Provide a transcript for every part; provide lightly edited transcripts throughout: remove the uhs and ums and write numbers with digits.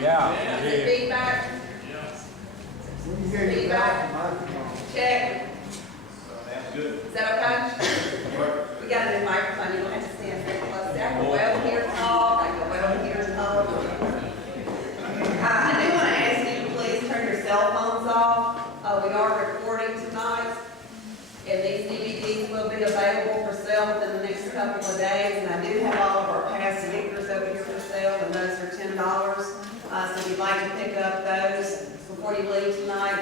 Yeah. Is it feedback? Feedback? Check. That's good. Is that okay? We got a new microphone. You don't have to stand very close. I can go well here and talk. I can go well here and talk. I do want to ask you to please turn your cell phones off. We are recording tonight, and these DVDs will be available for sale within the next couple of days. And I do have all of our past speakers over here for sale, and those are $10. So if you'd like to pick up those before you leave tonight,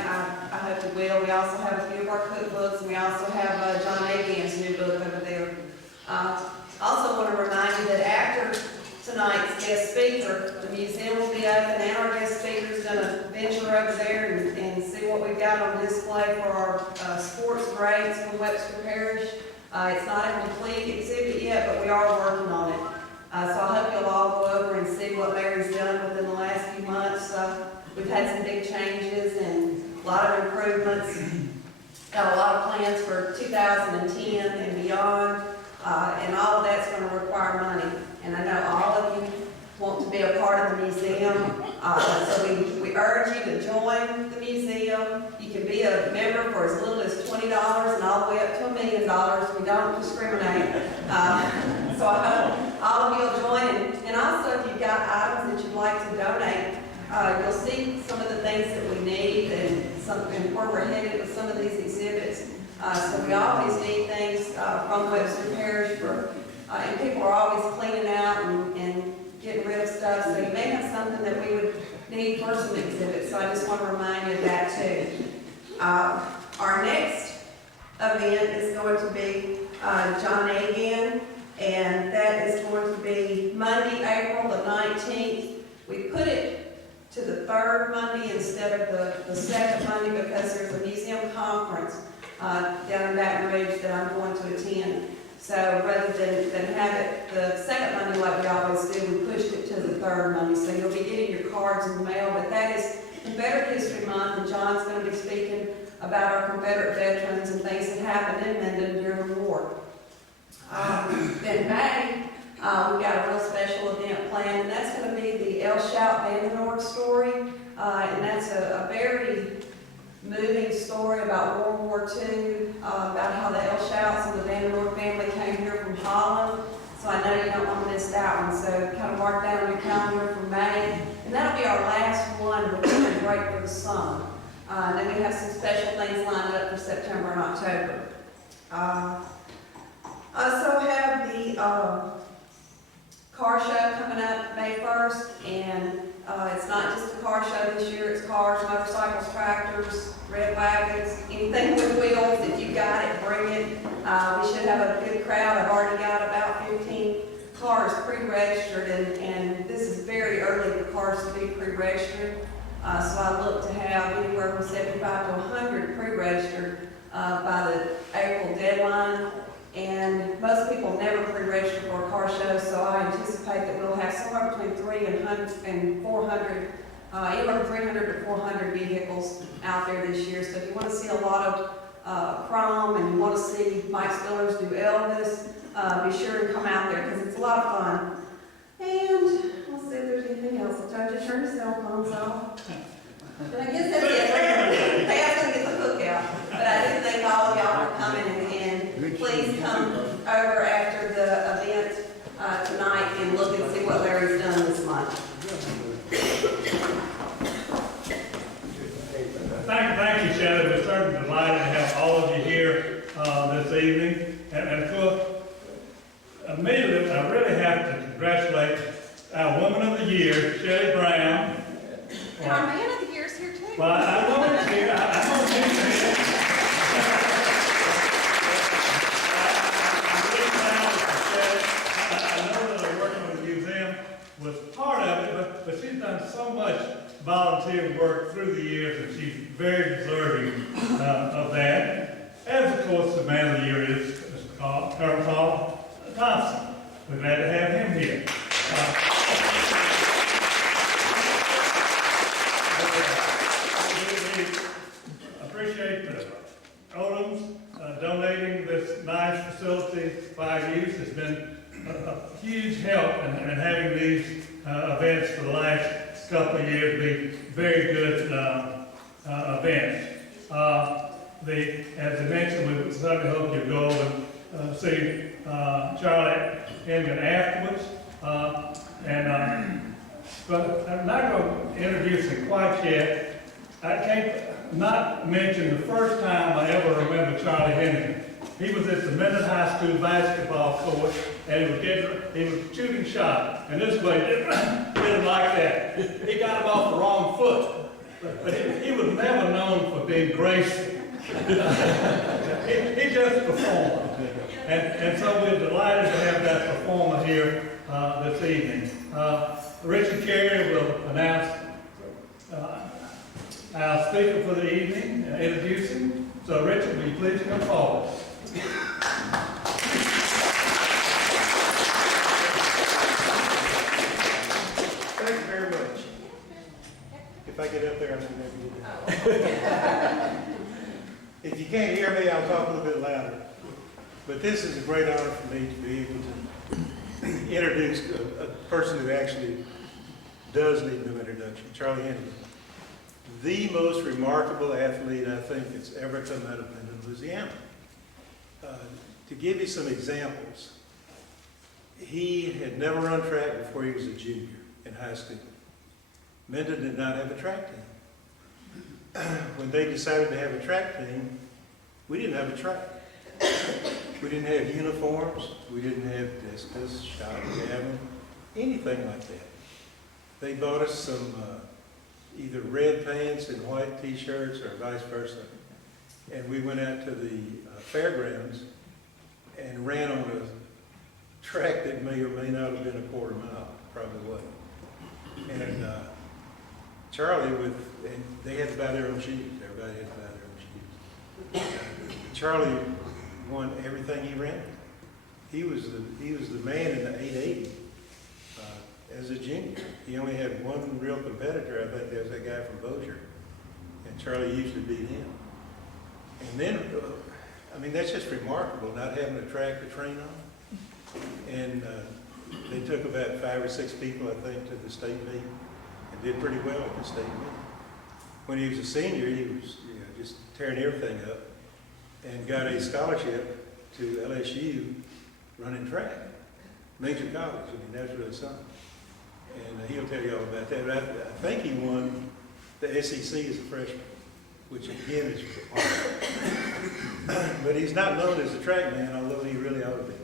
I hope you will. We also have a few of our cookbooks, and we also have John Agan's new book over there. Also want to remind you that after tonight's guest speaker, the museum will be open, and our guest speaker is going to venture over there and see what we've got on display for our sports grades from Webster Parish. It's not a complete exhibit yet, but we are working on it. So I hope you'll all go over and see what Larry's done within the last few months. We've had some big changes and a lot of improvements. Got a lot of plans for 2010 and beyond, and all of that's going to require money. And I know all of you want to be a part of the museum, so we urge you to join the museum. You can be a member for as little as $20 and all the way up to $1 million. We don't discriminate. So I hope all of you will join. And also, if you've got items that you'd like to donate, you'll see some of the things that we need and where we're headed with some of these exhibits. So we always need things from Webster Parish and people are always cleaning out and getting rid of stuff. So you may have something that we would need for some exhibits. So I just want to remind you of that too. Our next event is going to be John Agan, and that is going to be Monday, April the 19th. We put it to the third Monday instead of the second Monday because there's a museum conference down in Baton Rouge that I'm going to attend. So rather than have it the second Monday like we always do, we pushed it to the third Monday. So you'll be getting your cards in the mail, but that is Confederate History Month, and John's going to be speaking about our Confederate veterans and things that happened in Minden during the war. In May, we've got a real special event planned, and that's going to be the El Shout Vandenor story, and that's a very moving story about World War II, about how the El Shouts and the Vandenor family came here from Holland. So I know you don't want to miss that one, so kind of mark that on your calendar for May. And that'll be our last one before we break for the summer. Then we have some special things lined up for September and October. I also have the car show coming up May 1st, and it's not just a car show this year, it's cars, motorcycles, tractors, red wagons, anything with wheels. If you got it, bring it. We should have a good crowd. I've already got about 15 cars pre-registered, and this is very early for cars to be pre-registered. So I look to have anywhere from 75 to 100 pre-registered by the April deadline. And most people never pre-register for a car show, so I anticipate that we'll have somewhere between 300 and 400, anywhere from 300 to 400 vehicles out there this year. So if you want to see a lot of chrome and you want to see Mike Spillers do Elvis, be sure and come out there because it's a lot of fun. And let's see if there's anything else. Did I just turn your cell phones off? But I guess that's it. Pat's going to get the hook out. But I do thank all of y'all for coming and please come over after the event tonight and look and see what Larry's done this month. Thank you, Shelley. We're certainly delighted to have all of you here this evening. And of course, immediately, I really have to congratulate our Woman of the Year, Schelley Brown. And our Man of the Year is here too. Well, I know it's here. I know it's here. I know that working with the museum was part of it, but she's done so much volunteer work through the years, and she's very deserving of that. As, of course, the Man of the Year is Colonel Paul Thompson. We're glad to have him here. We appreciate the Odoms donating this nice facility for our use. It's been a huge help in having these events for the last couple of years be very good events. As I mentioned, we certainly hope you go and see Charlie Hennigan afterwards. But I'm not going to introduce him quite yet. I can't not mention the first time I ever remember Charlie Hennigan. He was at the Minden High School basketball court, and he was shooting shot. And this way, did him like that. He got him off the wrong foot. But he was never known for being graceful. he just performed. And so we're delighted to have that performer here this evening. Richard Carey will announce our speaker for the evening and introduce him. So Richard, will you please come forward? Thank you very much. If I get up there, I'm going to get that. If you can't hear me, I'll talk a little bit louder. But this is a great honor for me to be able to introduce a person who actually does need no introduction, Charlie Hennigan. The most remarkable athlete I think that's ever come out of Minden, Louisiana. To give you some examples, he had never run track before he was a junior in high school. Minden did not have a track team. When they decided to have a track team, we didn't have a track. We didn't have uniforms, we didn't have discus, shot, javelin, anything like that. They bought us some either red pants and white t-shirts or vice versa. And we went out to the fairgrounds and ran on a track that may or may not have been a quarter mile, probably wasn't. And Charlie, and they had to buy their own shoes. Everybody had to buy their own shoes. Charlie won everything he ran. He was the man in the 880 as a junior. He only had one real competitor. I think there was that guy from Bossier, and Charlie usually beat him. And then, I mean, that's just remarkable, not having a track to train on. And they took about 5 or 6 people, I think, to the state meet, and did pretty well at the state meet. When he was a senior, he was just tearing everything up, and got a scholarship to LSU running track, major college. I mean, that's really something. And he'll tell you all about that. But I think he won the SEC as a freshman, which again is hard. But he's not known as a track man, although he really ought to be.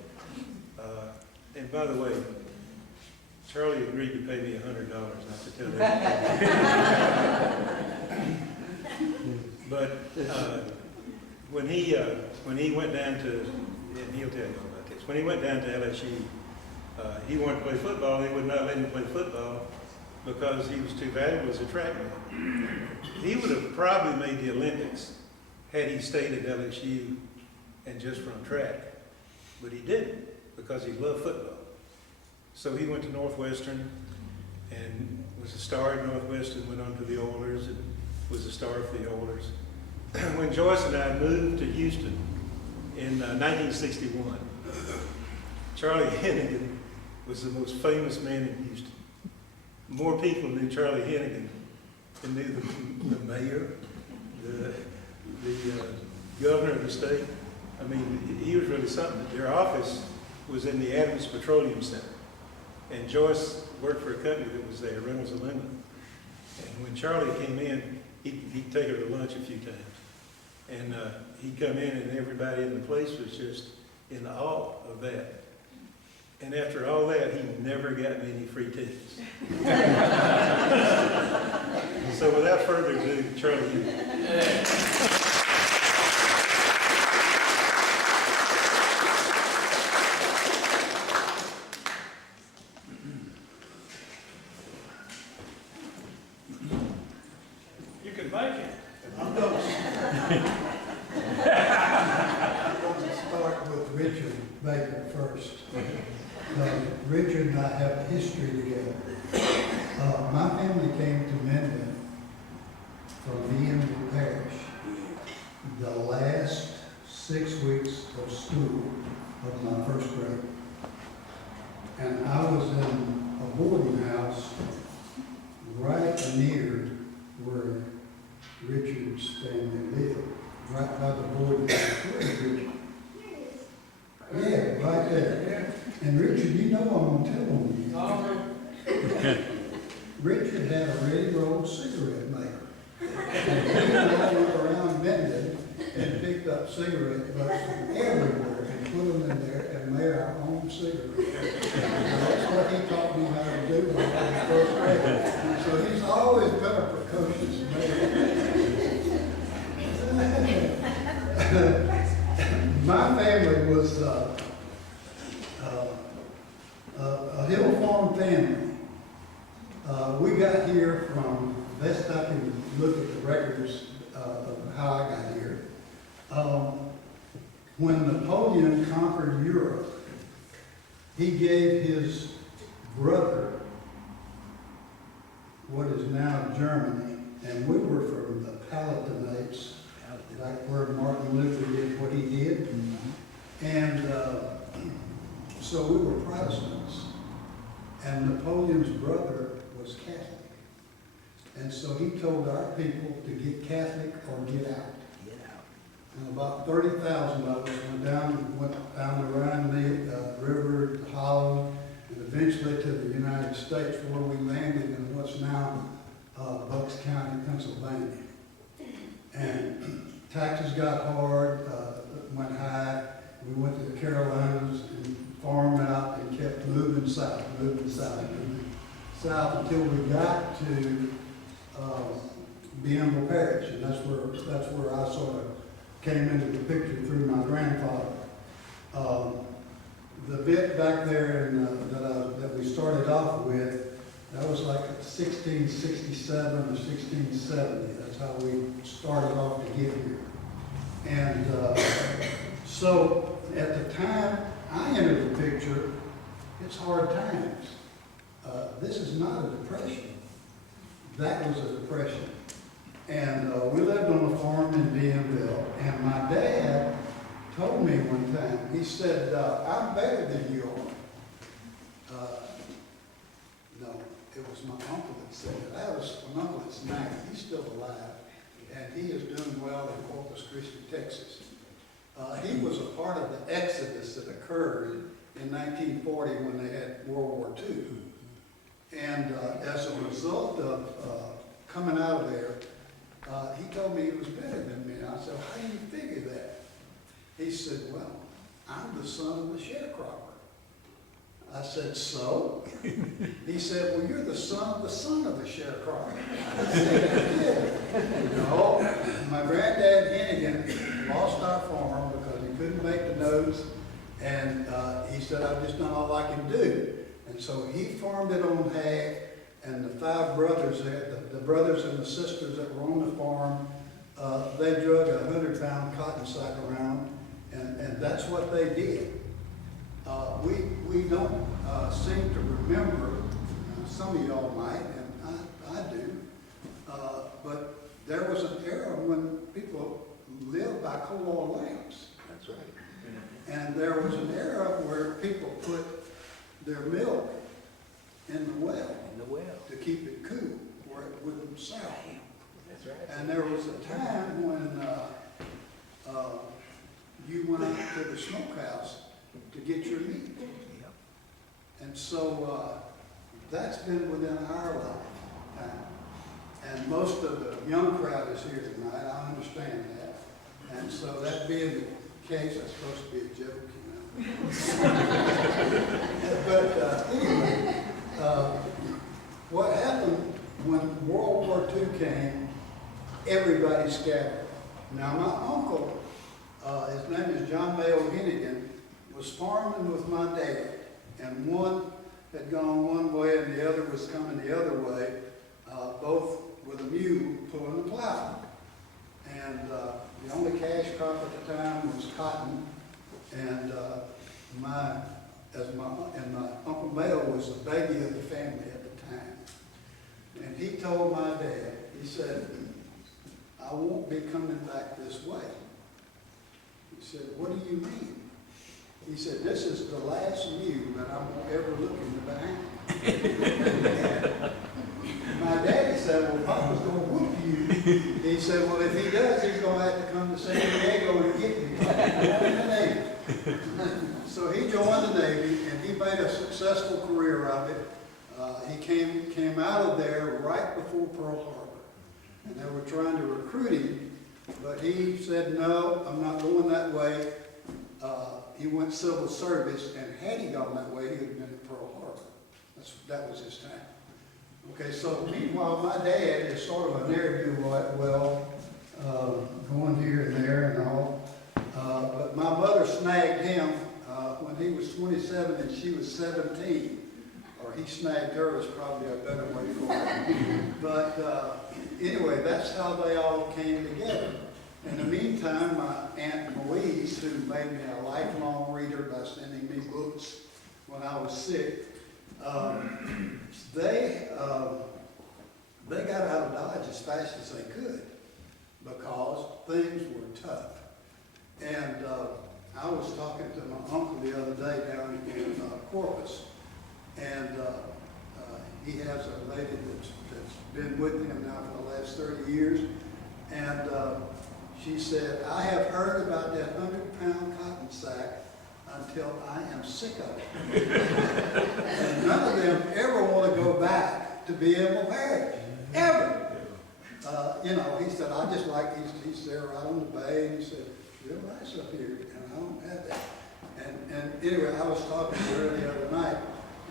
And by the way, Charlie agreed to pay me $100 not to tell everybody. But when he went down to, and he'll tell you all about this, when he went down to LSU, he wanted to play football. They would not let him play football because he was too valuable as a track man. He would have probably made the Olympics had he stayed at LSU and just run track. But he didn't because he loved football. So he went to Northwestern and was a star at Northwestern, went on to the Oilers and was a star for the Oilers. When Joyce and I moved to Houston in 1961, Charlie Hennigan was the most famous man in Houston. More people knew Charlie Hennigan than knew the mayor, the governor of the state. I mean, he was really something. Their office was in the Adams Petroleum Center. And Joyce worked for a company that was there, Reynolds Aluminum. And when Charlie came in, he'd take her to lunch a few times. And he'd come in and everybody in the place was just in awe of that. And after all that, he never got me any free tickets. So without further ado, Charlie. You can make it. I'm going to start with Richard Baker first. Richard and I have a history together. My family came to Minden from Minden Parish the last 6 weeks of school of my first grade. And I was in a boarding house right Richard's family lived, right by the border. Richard. Yeah, right there. And Richard, you know I'm gonna tell on you. Richard had a ready rolled cigarette maker. And he went all around Minden and picked up cigarette butts from everywhere and put them in there and made our own cigarettes. That's what he taught me how to do when I was first grade. So he's always been a precocious man. My family was a hill farm family. We got here from, best I can look at the records of how I got here. When Napoleon conquered Europe, he gave his brother what is now Germany, and we were from the Palatinates, like where Martin Luther did what he did. And so we were Protestants, and Napoleon's brother was Catholic. And so he told our people to get Catholic or get out. And about 30,000 of us went down the Rhine River, the Holland, and eventually to the United States, where we landed in what's now Bucks County, Pennsylvania. And taxes got hard, went high. We went to the Carolinas and farmed out and kept moving south until we got to Bienville Parish, and that's where I sort of came into the picture through my grandfather. The bit back there that we started off with, that was like 1667 or 1670. That's how we started off to get here. And so at the time I entered the picture, it's hard times. This is not a depression. That was a depression. And we lived on a farm in Bienville, and my dad told me one time, he said, I'm better than you are. No, it was my uncle that said it. I have an uncle that's 90, he's still alive, and he is doing well in Corpus Christi, Texas. He was a part of the exodus that occurred in 1940 when they had World War II. And as a result of coming out of there, he told me he was better than me. And I said, how do you figure that? He said, well, I'm the son of the sharecropper. I said, so? He said, well, you're the son of the sharecropper. I said, yeah. No, my granddad Hennigan lost our farm because he couldn't make the notes, and he said, I've just done all I can do. And so he farmed it on half, and the 5 brothers, the brothers and the sisters that were on the farm, they drug a 100-pound cotton sack around, and that's what they did. We don't seem to remember, some of y'all might, and I do, but there was an era when people lived by coal oil lamps. That's right. And there was an era where people put their milk in the well to keep it cool, where it wouldn't sour. That's right. And there was a time when you went out to the smokehouse to get your meat. And so that's been within our lifetime. And most of the young crowd is here tonight, I understand that. And so that being the case, that's supposed to be a joke, you know. But anyway, what happened when World War II came, everybody scattered. Now my uncle, his name is John Mayo Hennigan, was farming with my dad, and one had gone one way and the other was coming the other way, both with a mule pulling the plow. And the only cash crop at the time was cotton, and my Uncle Mayo was the baby of the family at the time. And he told my dad, he said, I won't be coming back this way. He said, what do you mean? He said, this is the last mule that I won't ever look in the behind. My daddy said, well, Papa's gonna whoop you. He said, well, if he does, he's gonna have to come to San Diego and get me. I'm in the Navy. So he joined the Navy, and he made a successful career of it. He came out of there right before Pearl Harbor, and they were trying to recruit him, but he said, no, I'm not going that way. He went civil service, and had he gone that way, he would have been at Pearl Harbor. That was his time. Okay, so meanwhile, my dad is sort of a ne'er-do-well, going here and there and all. But my mother snagged him when he was 27 and she was 17. Or he snagged her is probably a better way for it. But anyway, that's how they all came together. In the meantime, my Aunt Louise, who made me a lifelong reader by sending me books when I was sick, they got out of Dodge as fast as they could because things were tough. And I was talking to my uncle the other day down in Corpus, and he has a lady that's been with him now for the last 30 years, and she said, I have heard about that 100-pound cotton sack until I am sick of it. And none of them ever want to go back to be able to marry, ever. You know, he said, I just like, he's there right on the bay, and he said, real nice up here, and I don't have that. And anyway, I was talking to her the other night,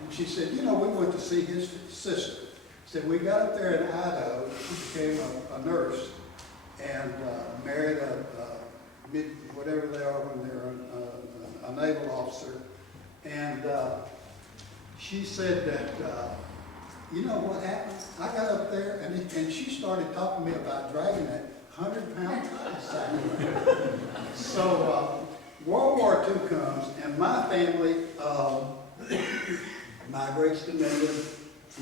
and she said, you know, we went to see his sister. She said, we got up there in Idaho, she became a nurse, and married whatever they are when they're a naval officer. And she said that, you know what happened? I got up there, and she started talking to me about dragging that 100-pound cotton sack. So World War II comes, and my family migrates to Minden.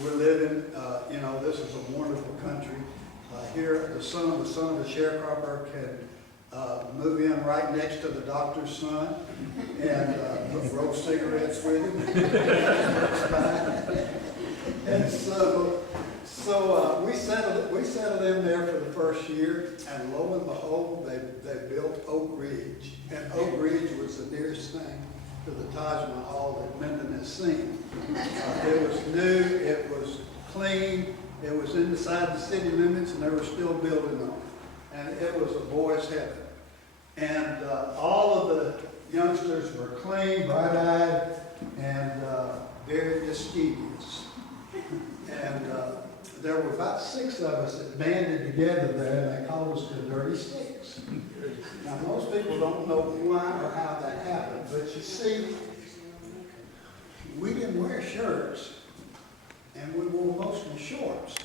We're living, you know, this is a wonderful country. Here, the son of a sharecropper can move in right next to the doctor's son and roll cigarettes with him. And so we settled in there for the first year, and lo and behold, they built Oak Ridge. And Oak Ridge was the nearest thing to the Taj Mahal that Minden has seen. It was new, it was clean, it was inside the city limits, and they were still building on it. And it was a boy's heaven. And all of the youngsters were clean, bright-eyed, and very mischievous. And there were about 6 of us that banded together there, and they called us the Dirty Sticks. Now, most people don't know why or how that happened, but you see, we didn't wear shirts, and we wore mostly shorts.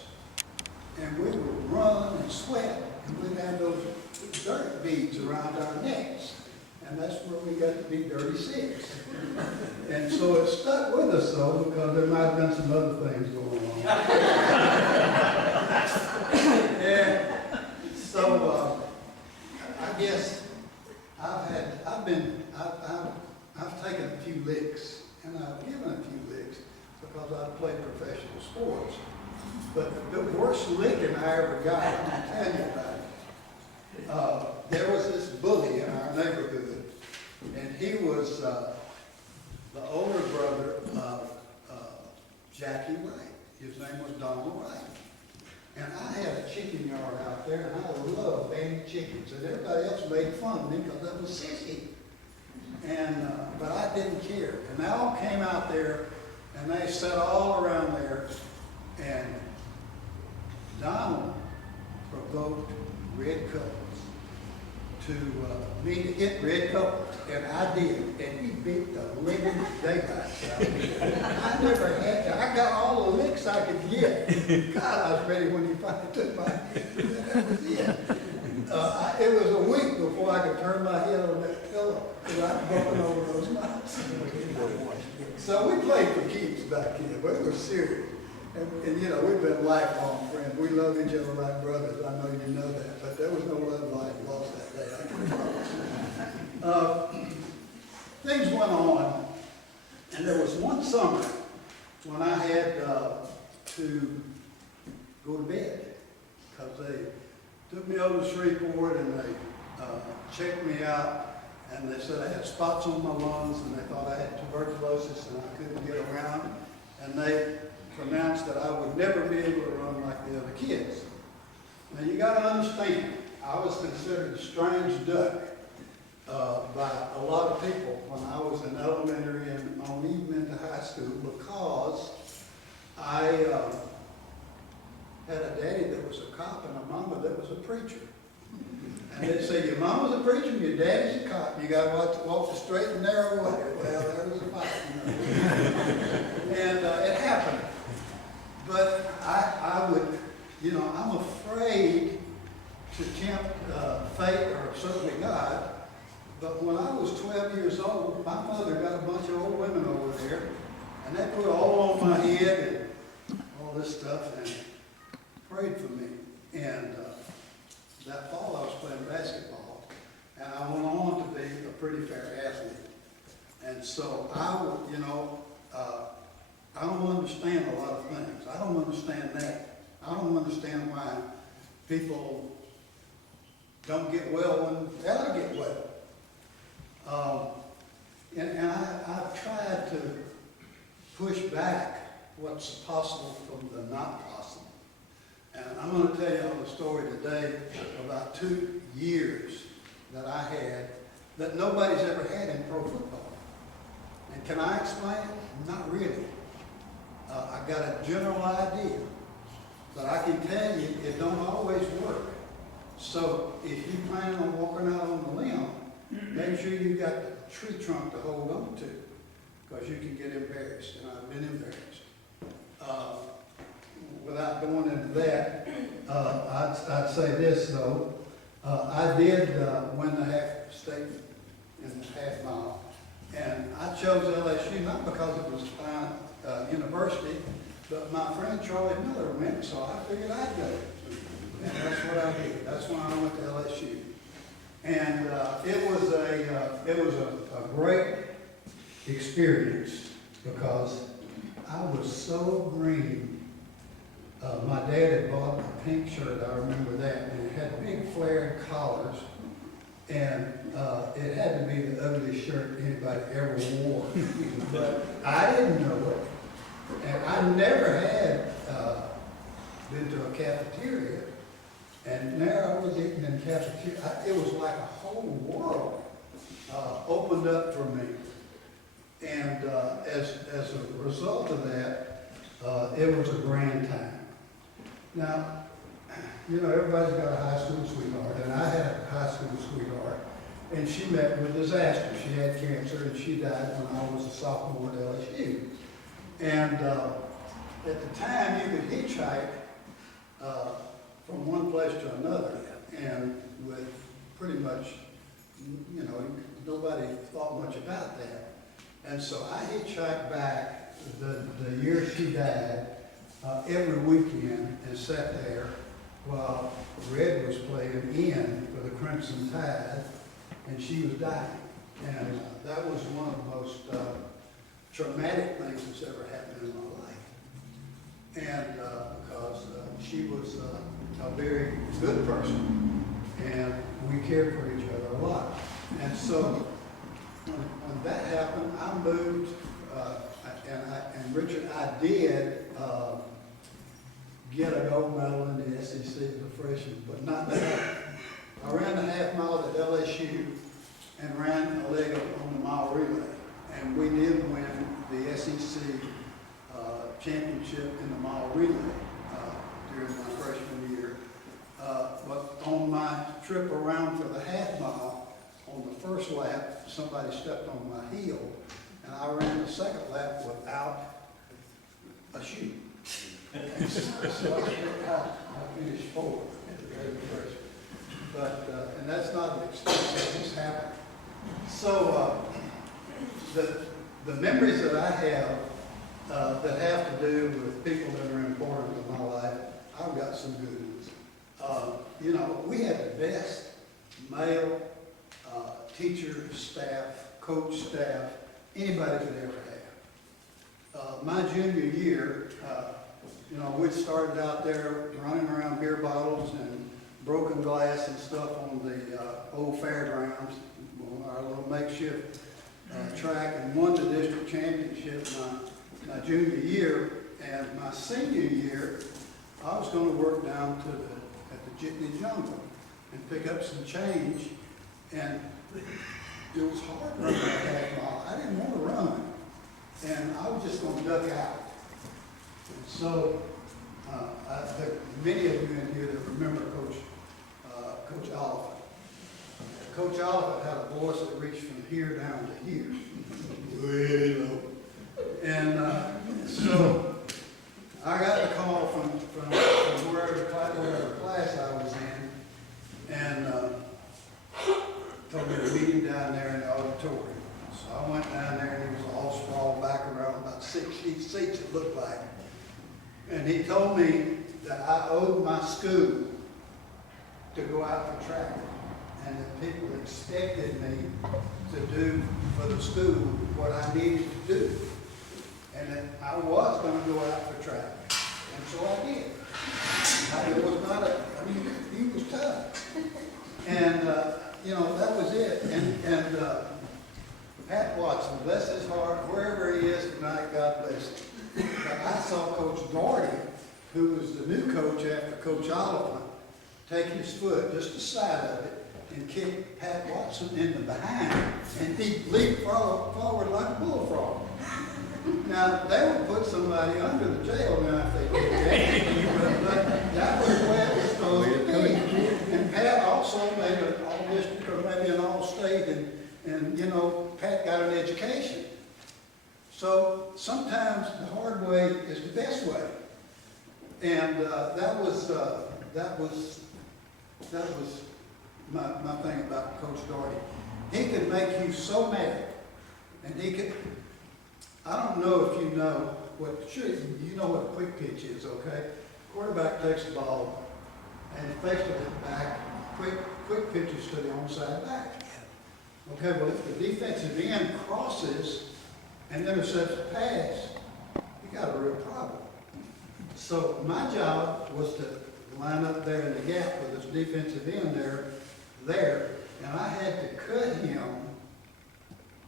And we would run and sweat, and we'd have those dirt beads around our necks. And that's where we got to be Dirty Six. And so it stuck with us, though, because there might have been some other things going on. And so I guess I've taken a few licks, and I've given a few licks because I've played professional sports. But the worst licking I ever got, I'll tell you about it. There was this bully in our neighborhood, and he was the older brother of Jackie Wright. His name was Donald Wright. And I had a chicken yard out there, and I loved baby chickens, and everybody else made fun of me because I was sissy. And but I didn't care. And they all came out there, and they sat all around there, and Donald provoked red couples to me to hit red couples, and I did, and he beat the living daylights out of me. I never had to. I got all the licks I could get. God, I was ready when he finally took my head. That was it. It was a week before I could turn my head on that pillow, because I was bumping over those mountains. So we played for keeps back then, but it was serious. And you know, we've been lifelong friends. We love each other like brothers. I know you know that. But there was no love life lost that day, I can promise you. Things went on, and there was one summer when I had to go to bed. because they took me over to Shreveport and they checked me out, and they said I had spots on my lungs, and they thought I had tuberculosis and I couldn't get around, and they pronounced that I would never be able to run like the other kids. Now you got to understand, I was considered a strange duck by a lot of people when I was in elementary and on even Minden High School, because I had a daddy that was a cop and a mama that was a preacher. And they'd say, your mama's a preacher and your daddy's a cop. You got to walk the straight and narrow way. Well, there was a fight, you know. And it happened. But I would, you know, I'm afraid to tempt fate or certainly God. But when I was 12 years old, my mother got a bunch of old women over there, and they put oil on my head and all this stuff and prayed for me. And that fall I was playing basketball, and I went on to be a pretty fair athlete. And so I would, you know, I don't understand a lot of things. I don't understand that. I don't understand why people don't get well when they ought to get well. And I've tried to push back what's possible from the not possible. And I'm going to tell you all the story today about 2 years that I had that nobody's ever had in pro football. And can I explain it? Not really. I got a general idea, but I can tell you it don't always work. So if you plan on walking out on the limb, make sure you got the tree trunk to hold on to, because you can get embarrassed, and I've been embarrassed. Without going into that, I'd say this though. I did win the half state in the half mile, and I chose LSU not because it was a fine university, but my friend Charlie Miller went, so I figured I'd go. And that's what I did. That's why I went to LSU. And it was a great experience because I was so green. My dad had bought a pink shirt, I remember that, and it had big flared collars, and it had to be the ugliest shirt anybody ever wore. But I didn't know it, and I never had been to a cafeteria, and there I was eating in cafeteria. It was like a whole world opened up for me, and as a result of that, it was a grand time. Now, you know, everybody's got a high school sweetheart, and I had a high school sweetheart, and she met with disaster. She had cancer, and she died when I was a sophomore at LSU. And at the time, you could hitchhike from one place to another, and with pretty much, you know, nobody thought much about that. And so I hitchhiked back the year she died every weekend and sat there while Red was playing in for the Crimson Tide, and she was dying. And that was one of the most traumatic things that's ever happened in my life. And because she was a very good person, and we cared for each other a lot. And so when that happened, I moved, and Richard, I did get a gold medal in the SEC as a freshman, but not that. I ran the half mile at LSU and ran a leg up on the mile relay. And we did win the SEC championship in the mile relay during my freshman year. But on my trip around for the half mile, on the first lap, somebody stepped on my heel, and I ran the second lap without a shoe. So I finished fourth at the very first. But, and that's not an excuse, that just happened. So the memories that I have that have to do with people that are important in my life, I've got some good ones. You know, we had the best male teacher, staff, coach staff, anybody could ever have. My junior year, You know, we started out there running around beer bottles and broken glass and stuff on the old fairgrounds, our little makeshift track, and won the district championship my junior year. And my senior year, I was going to work down to at the Jitney Jungle and pick up some change. And it was hard running that half mile. I didn't want to run, and I was just going to duck out. And so, there are many of you in here that remember Coach Oliphant. Coach Oliphant had a voice that reached from here down to here, way low. And so I got the call from wherever class I was in, and told me to meet him down there in the auditorium. So I went down there, and he was all sprawled back around about 6 seats, it looked like. And he told me that I owed my school to go out for track, and that people expected me to do for the school what I needed to do, and that I was going to go out for track, and so I did. It was not he was tough, and you know, that was it. And Pat Watson, bless his heart, wherever he is tonight, God bless him. But I saw Coach Doherty, who was the new coach after Coach Oliphant, take his foot, just the side of it, and kick Pat Watson in the behind, and he leaped forward like a bullfrog. Now, they would put somebody under the jail now if they did that, but that was the way it was supposed to be. And Pat also made an all-district or maybe an all-state, and you know, Pat got an education. So sometimes the hard way is the best way. And that was my thing about Coach Doherty. He could make you so mad, and he could. I don't know if you know what. Sure, you know what a quick pitch is, okay? Quarterback takes the ball and fakes it to the back. Quick pitches to the onside back. Okay, well, if the defensive end crosses and intercepts a pass, you got a real problem. So my job was to line up there in the gap with this defensive end there, and I had to cut him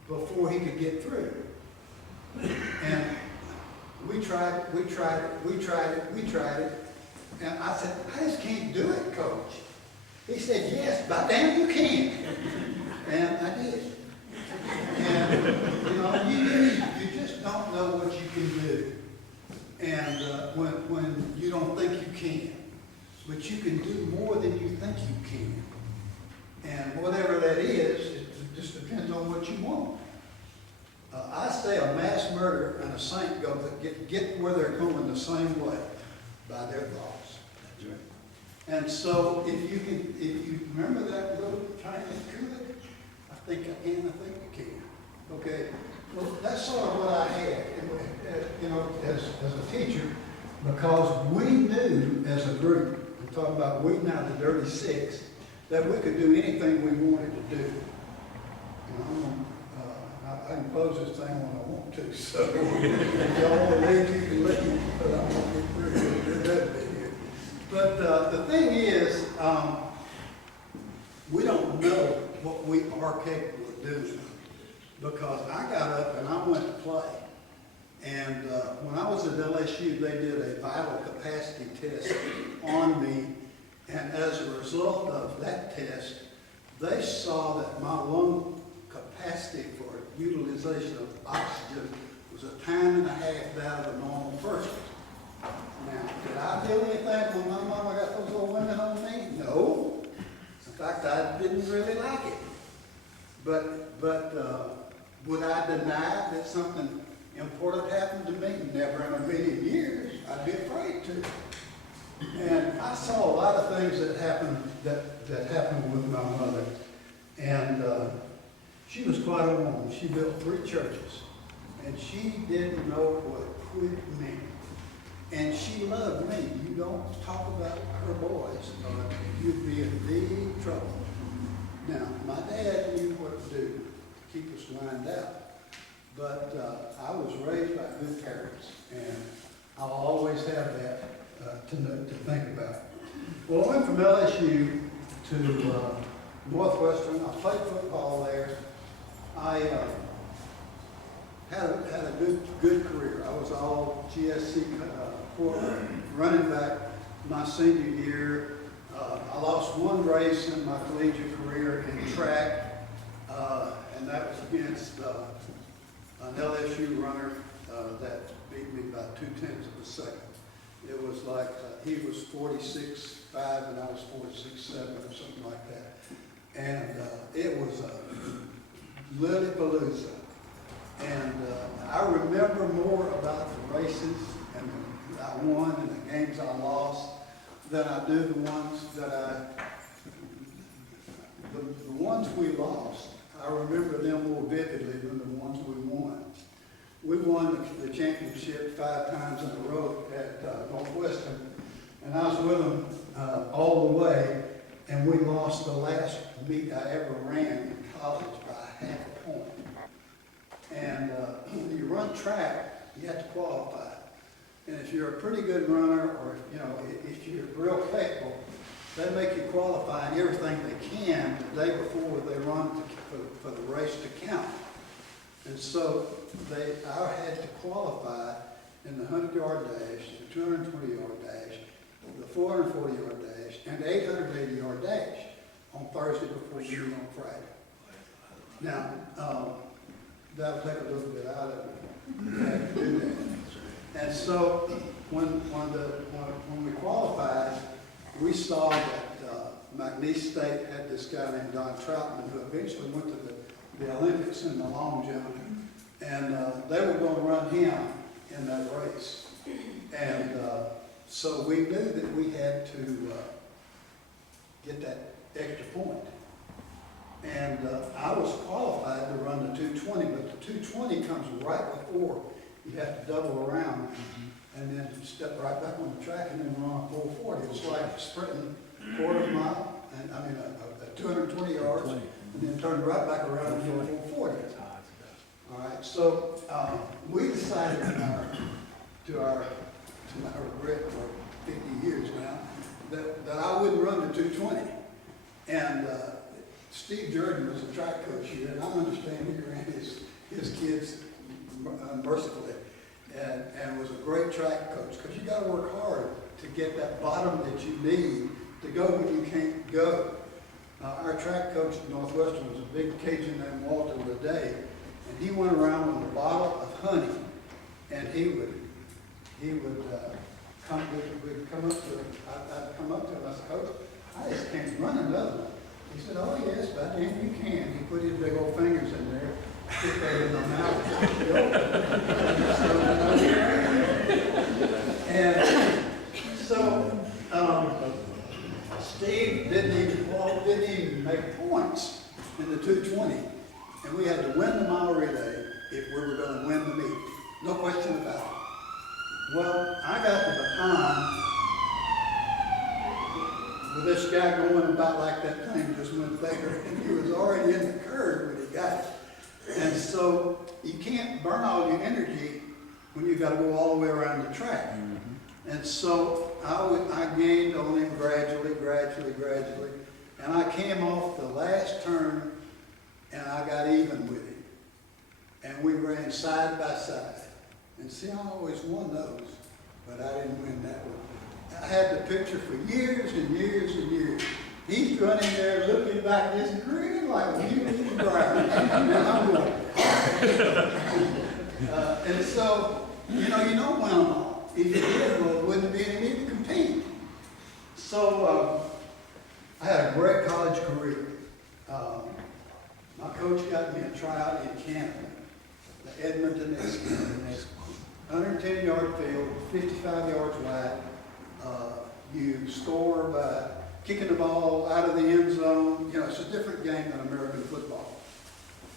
before he could get through. And we tried it, and I said, I just can't do it, Coach. He said, yes, by damn you can. And I did. And, you know, you just don't know what you can do. And when you don't think you can. But you can do more than you think you can. And whatever that is, it just depends on what you want. I say a mass murderer and a saint go get where they're going the same way, by their thoughts. That's right. And so if you remember that little Chinese cooler, I think I can. Okay, well, that's sort of what I had, you know, as a teacher, because we knew as a group, I'm talking about weeding out the dirty six, that we could do anything we wanted to do. You know, I can close this thing when I want to, so if y'all want to leave, you can leave, but I'm going to get through that bit here. But the thing is, we don't know what we are capable of doing, because I got up and I went to play. And when I was at LSU, they did a vital capacity test on me, and as a result of that test, they saw that my lung capacity for utilization of oxygen was 1.5 times that of a normal person. Now, did I feel anything when my mama got those little women on me? No. In fact, I didn't really like it. But would I deny that something important happened to me? Never in a million years. I'd be afraid to. And I saw a lot of things that happened with my mother. And she was quite a woman. She built 3 churches. And she didn't know what quit meant. And she loved me. You don't talk about her boys, you'd be in big trouble. Now, my dad knew what to do to keep us lined out. But I was raised by good parents. And I'll always have that. to think about. Well, I went from LSU to Northwestern. I played football there. I had a good career. I was all GSC running back my senior year. I lost one race in my collegiate career in track, and that was against an LSU runner that beat me by 0.2 of a second. It was like he was 46.5 and I was 46.7 or something like that. And it was Lillipalooza. And I remember more about the races and I won and the games I lost than I do the ones that the ones we lost. I remember them more vividly than the ones we won. We won the championship 5 times in a row at Northwestern, and I was with them all the way, and we lost the last meet I ever ran in college by 0.5 point. And when you run track, you have to qualify. And if you're a pretty good runner, or if you're real capable, they make you qualify in everything they can the day before they run for the race to count. And so I had to qualify in the 100-yard dash, the 220-yard dash, the 440-yard dash, and the 880-yard dash on Thursday before noon on Friday. Now, that'll take a little bit out of it. You have to do that. And so when we qualified, we saw that McNeese State had this guy named Don Troutman who eventually went to the Olympics in the long jump, and they were going to run him in that race. And so we knew that we had to get that extra point. And I was qualified to run the 220, but the 220 comes right before you have to double around and then step right back on the track and then run a 440. It's like sprinting a quarter mile, and I mean a 220 yards, and then turn right back around and do a 440. All right, so we decided to my regret for 50 years now, that I wouldn't run the 220. And Steve Jordan was a track coach here, and I understand he ran his kids mercifully, and was a great track coach, because you got to work hard to get that bottom that you need to go when you can't go. Our track coach at Northwestern was a big Cajun named Walter Leday, and he went around with a bottle of honey, and he would come up to him. I'd come up to him. I said, "Coach, I just can't run another one." He said, "Oh yes, but then you can." He put his big old fingers in there, stick that in the mouth. And so Steve didn't even make points in the 220, and we had to win the mile relay if we were going to win the meet. No question about it. Well, I got the baton with this guy going about like that thing just went there, and he was already in the curve when he got it. And so you can't burn all your energy when you got to go all the way around the track. And so I gained on him gradually, and I came off the last turn, and I got even with him. And we ran side by side. And see, I always won those, but I didn't win that one. I had the picture for years and years and years. He's running there looking back, just grinning like a beauty in the ground. And I'm going, and so, you don't win them all. If you did, well, it wouldn't be any need to compete. So I had a great college career. My coach got me a tryout in Canada, the Edmonton Eskimos. 110-yard field, 55 yards wide. You score by kicking the ball out of the end zone. It's a different game than American football.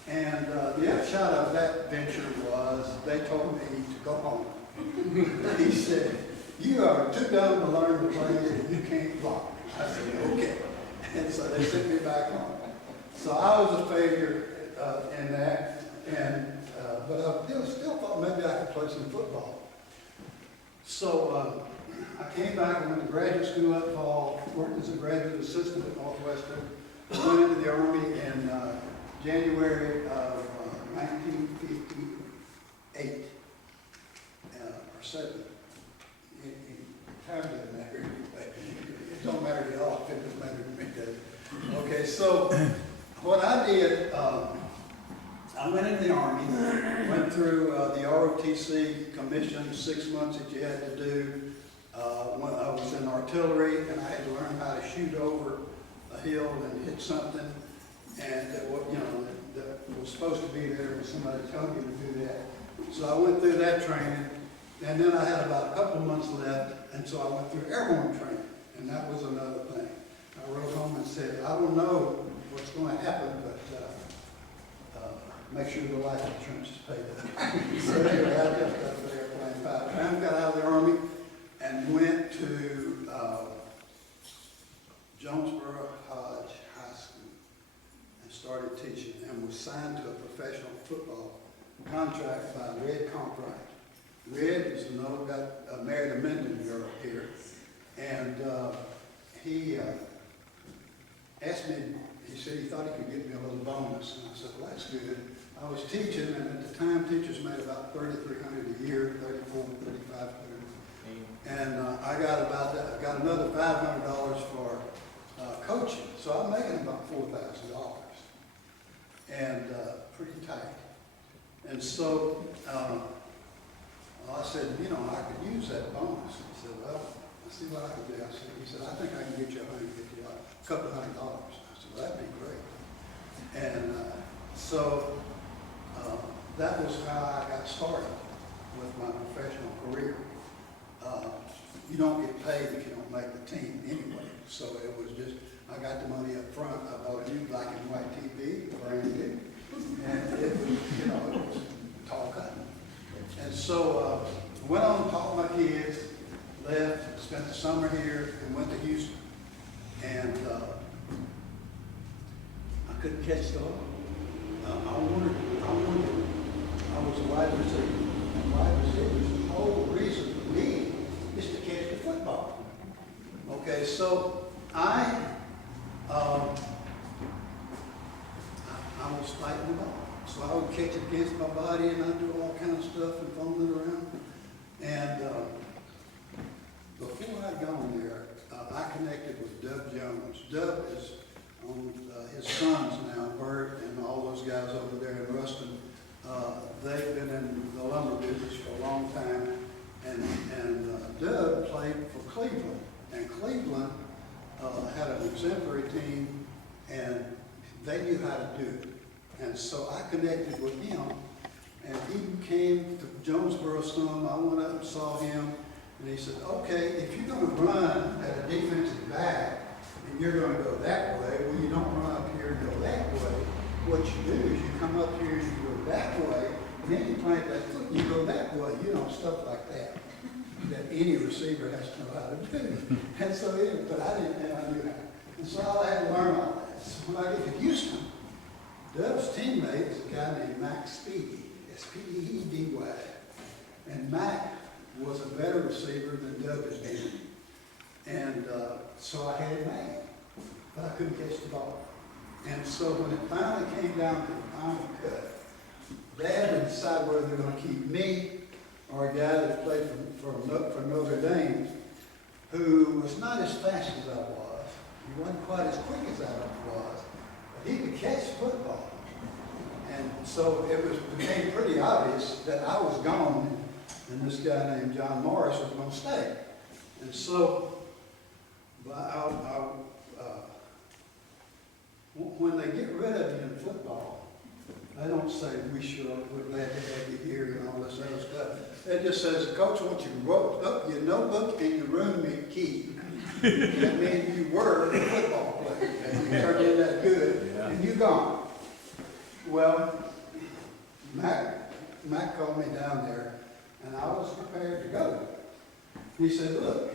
And the upshot of that venture was they told me to go home. He said, "You are too dumb to learn to play and you can't block." I said, "Okay." And so they sent me back home. So I was a failure in that, but I still thought maybe I could play some football. So I came back, I went to graduate school that fall, worked as a graduate assistant at Northwestern, went into the Army in January of 1958, or 7. Time doesn't matter anyway. It don't matter to y'all, it doesn't matter to me, does it? Okay, so what I did, I went into the Army, went through the ROTC commission, 6 months that you had to do. When I was in artillery, and I had to learn how to shoot over a hill and hit something, and that was supposed to be there when somebody told me to do that. So I went through that training, and then I had about a couple of months left, and so I went through airborne training, and that was another thing. I wrote home and said, I don't know what's going to happen, but make sure the life insurance is paid up. So anyway, I jumped out of the airplane 5 times, got out of the Army, and went to Jonesboro Hodge High School and started teaching, and was signed to a professional football contract by Red Cartwright. Red is another guy, married a Minden girl here, and he asked me, he said he thought he could get me a little bonus, and I said, well, that's good. I was teaching, and at the time, teachers made about $3,300 a year, $3,400, $3,500. And I got about that. I got another $500 for coaching, so I'm making about $4,000, and pretty tight. And so I said, I could use that bonus. He said, well, let's see what I can do. He said, I think I can get you $150, a couple of $100. I said, well, that'd be great. And so that was how I got started with my professional career. You don't get paid if you don't make the team anyway. So it was just, I got the money up front. I bought a new black and white TV, brand new, and it was, it was tall cutting. And so went on, taught my kids, left, spent the summer here, and went to Houston. And I couldn't catch the ball. I was a wide receiver. And wide receivers, the whole reason for me is to catch the football. Okay, so I was fighting the ball. So I would catch it against my body, and I'd do all kind of stuff and fumbling around. And before I'd gone there, I connected with Doug Jones. Doug is on his sons now, Bert and all those guys over there in Ruston. They've been in the lumber business for a long time. And Doug played for Cleveland. And Cleveland had an exemplary team, and they knew how to do it. And so I connected with him, and he came to Jonesboro some. I went up and saw him, and he said, okay, if you're going to run at a defensive back, and you're going to go that way, well, you don't run up here and go that way. What you do is you come up here and you go that way, and then you plant that foot and you go that way, stuff like that, that any receiver has to know how to do. And so, but I didn't know I knew how. And so I had to learn all that. So when I get to Houston, Doug's teammate is a guy named Mac Speedy, S-P-E-E-D-Y. And Mac was a better receiver than Doug has been. And so I had him made, but I couldn't catch the ball. And so when it finally came down to the final cut, they had to decide whether they were going to keep me or a guy that played for Notre Dame, who was not as fast as I was. He wasn't quite as quick as I was. He could catch football. And so it became pretty obvious that I was gone, and this guy named John Morris was going to stay. And so when they get rid of you in football, they don't say, we're glad to have you here and all this other stuff. It just says, the coach wants you to wrote up your notebook and your roommate key. That means you were a football player, and you turned in that good, and you're gone. Well, Mac called me down there, and I was prepared to go. He said, look,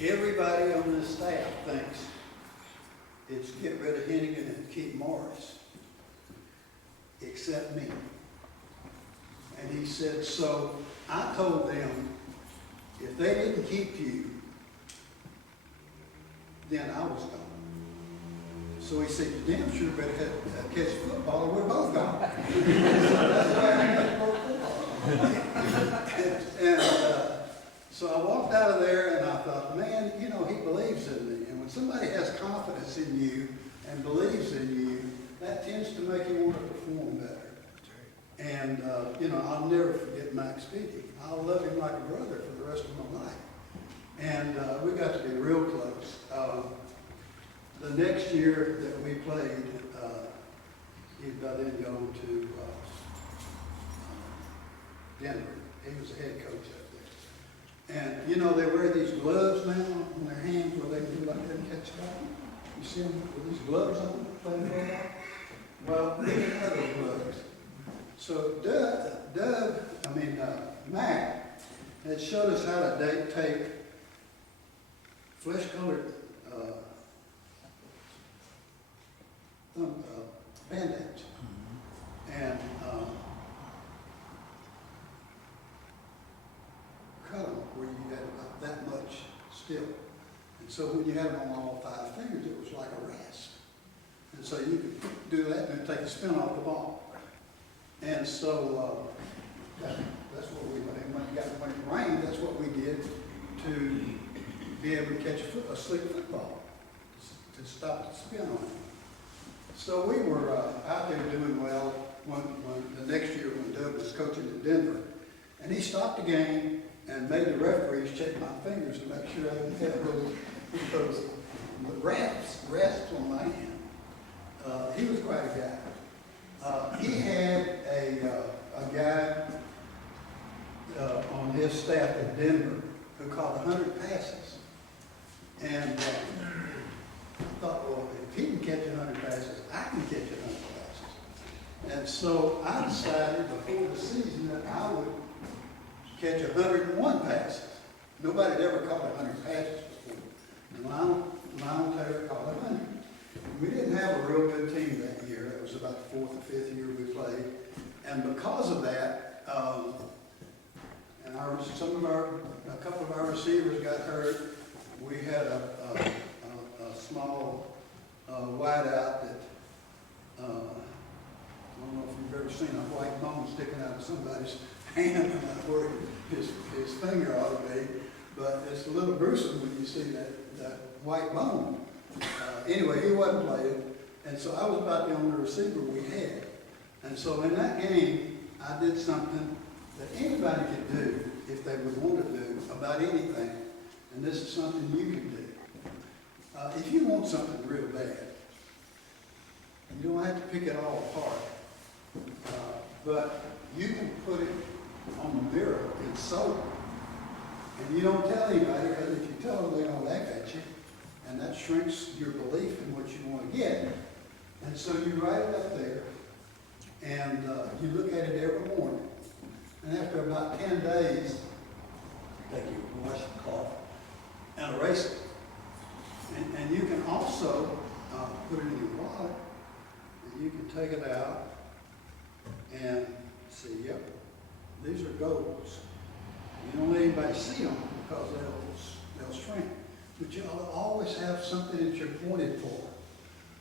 everybody on this staff thinks it's get rid of Hennigan and keep Morris, except me. And he said, so I told them, if they didn't keep you, then I was gone. So he said, you damn sure better catch football or we're both gone. And so I walked out of there and I thought, man, you know, he believes in me. And when somebody has confidence in you and believes in you, that tends to make you want to perform better. And, you know, I'll never forget Max Speedy. I'll love him like a brother for the rest of my life. And we got to be real close. The next year that we played, he'd by then gone to Denver. He was the head coach up there. And, you know, they wear these gloves now on their hands where they can do like that and catch the ball. You see them with these gloves on playing football? Well, they didn't have those gloves. So Mac had showed us how to take flesh-colored Band-Aids and cut them where you had about that much still. And so when you had them on all 5 fingers, it was like a rasp. And so you could do that and then take the spin off the ball. And so that's what we, when it rained, that's what we did to be able to catch a slick football, to stop the spin on it. So we were out there doing well when the next year when Doug was coaching in Denver. And he stopped the game and made the referees check my fingers to make sure I didn't have those rasps on my hand. He was quite a guy. He had a guy on his staff in Denver who caught 100 passes. And I thought, well, if he can catch 100 passes, I can catch 100 passes. And so I decided before the season that I would catch 101 passes. Nobody had ever caught 100 passes before. And Lionel Taylor caught 100. We didn't have a real good team that year. It was about the 4th or 5th year we played. And because of that, and a couple of our receivers got hurt. We had a small wideout that, I don't know if you've ever seen a white bone sticking out of somebody's hand where his finger ought to be, but it's a little gruesome when you see that white bone. Anyway, he wasn't playing, and so I was about the only receiver we had. And so in that game, I did something that anybody could do if they would want to do about anything, and this is something you can do. If you want something real bad, you don't have to pick it all apart, but you can put it on the mirror in soda, and you don't tell anybody, because if you tell them, they're going to laugh at you, and that shrinks your belief in what you want to get. And so you write it up there, and you look at it every morning. And after about 10 days, take your washcloth and erase it. And you can also put it in your wallet, and you can take it out and see, yep, these are goals. You don't let anybody see them because they'll shrink. But you'll always have something that you're pointed for.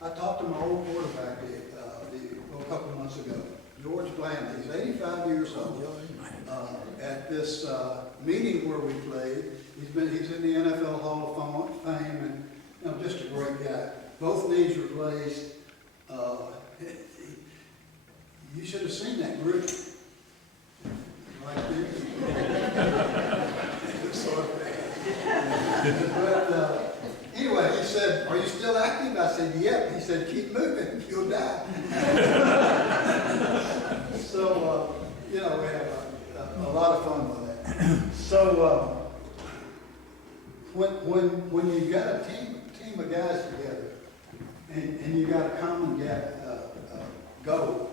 I talked to my old quarterback a couple of months ago, George Blandley. He's 85 years old. At this meeting where we played, he's in the NFL Hall of Fame, and just a great guy. Both knees replaced. You should have seen that group. Like this. But anyway, he said, "Are you still active?" I said, "Yep." He said, "Keep moving, you'll die." So, we have a lot of fun with that. So, when you got a team of guys together, and you got a common goal,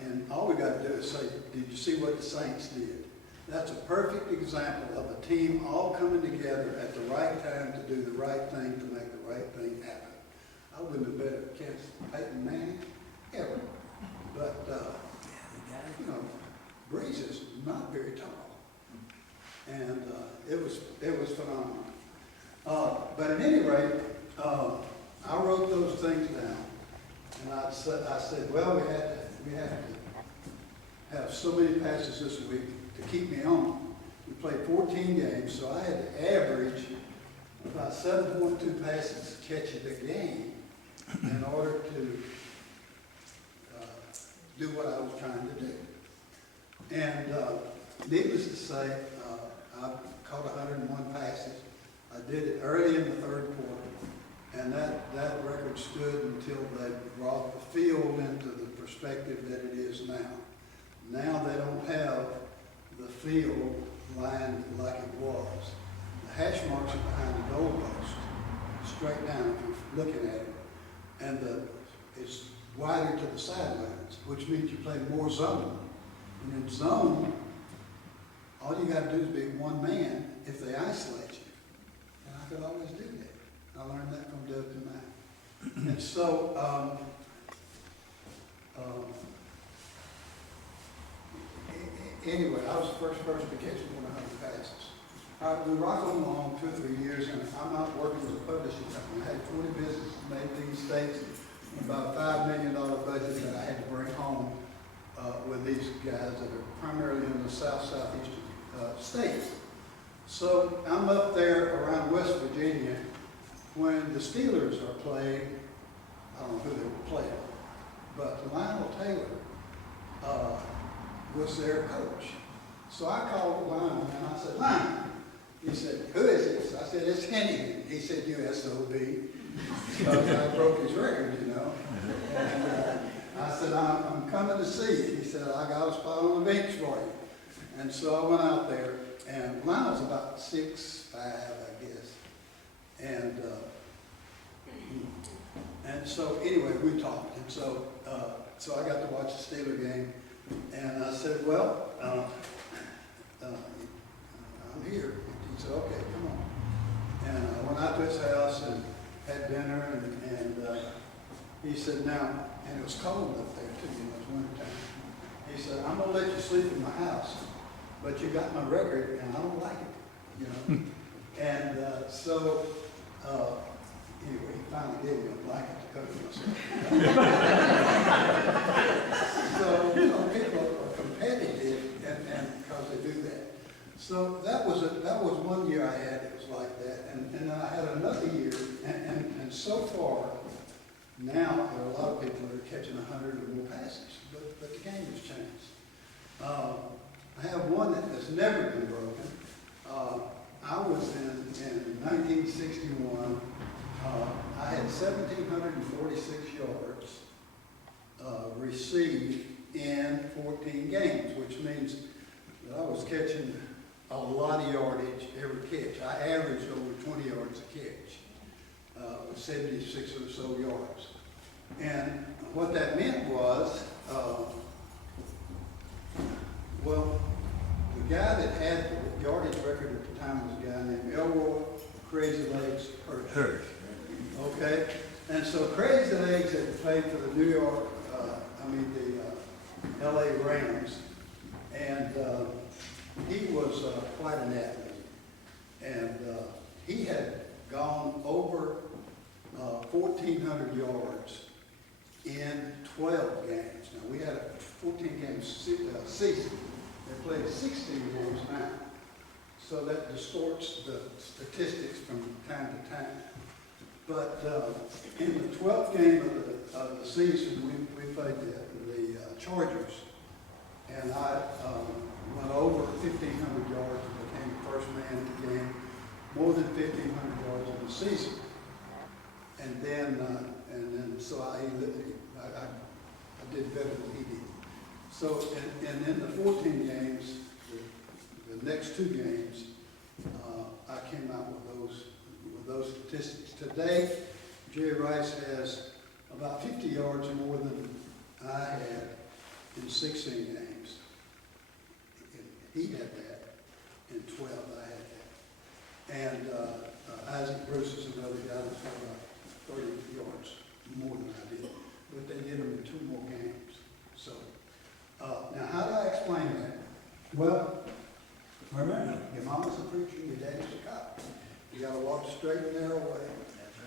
and all we got to do is say, "Did you see what the Saints did?" That's a perfect example of a team all coming together at the right time to do the right thing, to make the right thing happen. I wouldn't have bet against Peyton Manning ever. But, Breeze is not very tall. And it was phenomenal. But at any rate, I wrote those things down. And I said, well, we have to have so many passes this week to keep me on. We played 14 games, so I had to average about 7.2 passes catching the game in order to do what I was trying to do. And needless to say, I caught 101 passes. I did it early in the third quarter, and that record stood until they brought the field into the perspective that it is now. Now they don't have the field lined like it was. The hash marks are behind the goalpost, straight down if you're looking at it, and it's wider to the sidelines, which means you play more zone. And in zone, all you got to do is be one man if they isolate you. And I could always do that. I learned that from Doug tonight. And so, anyway, I was the first person to catch 100 passes. We rock along 2 or 3 years, and I'm out working with a publishing company. I had 20 businesses in 18 states, about a $5 million budget that I had to bring home with these guys that are primarily in the southeastern states. So I'm up there around West Virginia when the Steelers are playing. I don't know who they were playing, but Lionel Taylor was their coach. So I called Lionel and I said, Lionel. He said, who is this? I said, it's Hennigan. He said, USOB. So I broke his record, you know. And I said, I'm coming to see you. He said, I got a spot on the bench for you. And so I went out there, and Lionel's about 6'5", I guess. And so anyway, we talked. And so I got to watch the Steeler game. And I said, well, I'm here. He said, okay, come on. And I went out to his house and had dinner, and he said, now, and it was cold up there too, you know, it was wintertime. He said, I'm going to let you sleep in my house, but you got my record, and I don't like it, you know. And so, anyway, he finally gave me a blanket to cover myself. So, you know, people are competitive, and because they do that. So that was one year I had, it was like that. And then I had another year, and so far, now there are a lot of people that are catching 100 or more passes, but the game has changed. I have one that has never been broken. I was in 1961, I had 1,746 yards received in 14 games, which means that I was catching a lot of yardage every catch. I averaged over 20 yards a catch, 76 or so yards. And what that meant was, well, the guy that had the yardage record at the time was a guy named Elroy Crazy Legs Hirsch. Okay? And so Crazy Legs had played for the the LA Rams. And he was quite an athlete. And he had gone over 1,400 yards in 12 games. Now, we had a 14-game season. They played 16 games now. So that distorts the statistics from time to time. But in the 12th game of the season, we played the Chargers. And I went over 1,500 yards and became the first man to gain more than 1,500 yards in the season. And then so I did better than he did. So, and in the 14 games, the next 2 games, I came out with those statistics. Today, Jerry Rice has about 50 yards more than I had in 16 games. He had that. In 12, I had that. And Isaac Bruce is another guy that's got about 30 yards more than I did. But they did them in 2 more games. So, now how do I explain that? Well, remember, your mama's a preacher, your daddy's a cop. You gotta walk the straight and narrow way.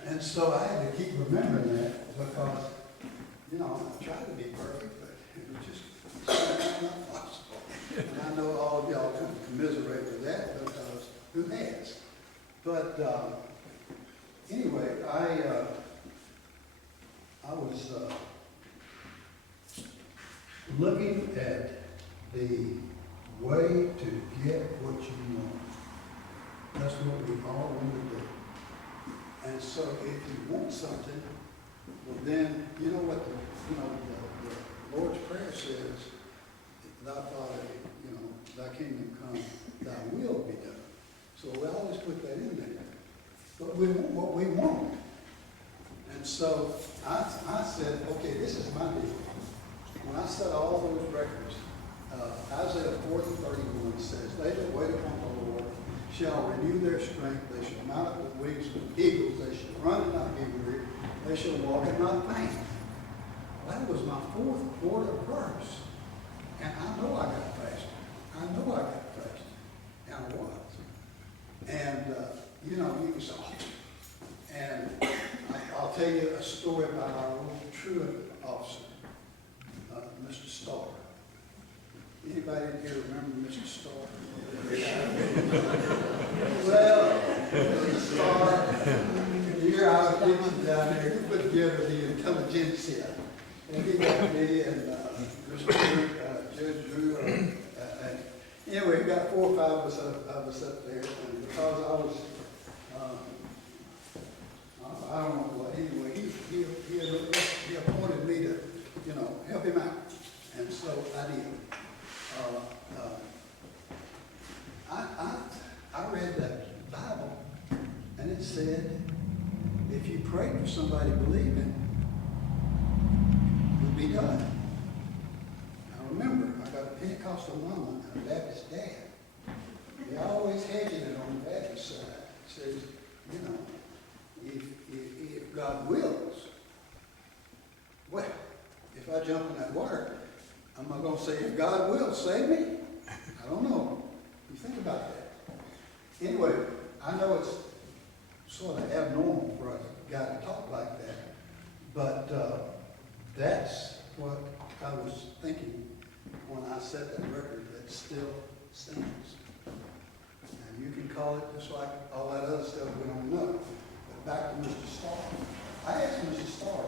And so I had to keep remembering that because, you know, I tried to be perfect, but it was just not possible. And I know all of y'all can commiserate with that because who has? But anyway, I was looking at the way to get what you want. That's what we all want to do. And so if you want something, well then, you know what the Lord's Prayer says, thy Father, you know, thy kingdom come, thy will be done. So we always put that in there. But we want what we want. And so I said, okay, this is my deal. When I set all those records, Isaiah 40:31 says, they that wait upon the Lord shall renew their strength, they shall mount up with wings of eagles, they shall run and not be weary, they shall walk and not faint. That was my fourth quarter verse. And I know I got faster. I know I got faster. And I was. And, you know, he was awesome. And I'll tell you a story about our old truant officer, Mr. Starr. Anybody in here remember Mr. Starr? Well, Mr. Starr, the year I was teaching down there, he put together the intelligentsia. And he got me and Judge Drew. Anyway, he got 4 or 5 of us up there. And because I was, I don't know what, anyway, he appointed me to, you know, help him out. And so I did. I read that Bible, and it said, if you pray for somebody believing, it will be done. Now remember, I got a Pentecostal mama and a Baptist dad. They always hedging it on the Baptist side. It says, you know, if God wills, well, if I jump in that water, I'm not going to say, if God will, save me. I don't know. You think about that. Anyway, I know it's sort of abnormal for a guy to talk like that, but that's what I was thinking when I set that record that still stands. And you can call it just like all that other stuff we don't know. But back to Mr. Starr. I asked Mr. Starr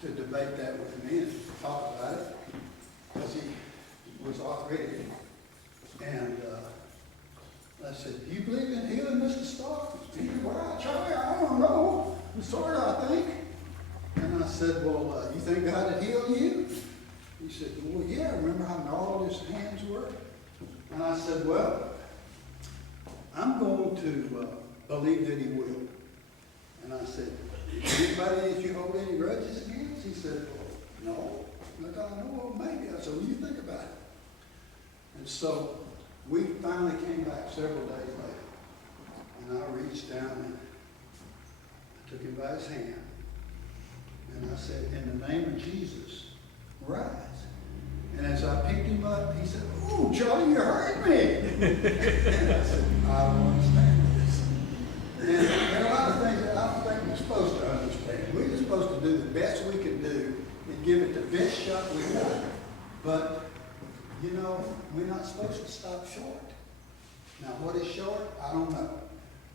to debate that with me and talk about it, because he was already. And I said, do you believe in healing, Mr. Starr? He said, well, Charlie, I don't know. Sort of, I think. And I said, well, you think God would heal you? He said, well, yeah, remember how gnarled his hands were? And I said, well, I'm going to believe that he will. And I said, anybody that you hold any grudges against? He said, well, no. Look, I know, well, maybe. I said, well, you think about it. And so we finally came back several days later. And I reached down and I took him by his hand. And I said, in the name of Jesus, rise. And as I picked him up, he said, ooh, Charlie, you hurt me. And I said, I don't understand this. And there are a lot of things that I don't think we're supposed to understand. We're just supposed to do the best we can do and give it the best shot we got. But, you know, we're not supposed to stop short. Now, what is short? I don't know.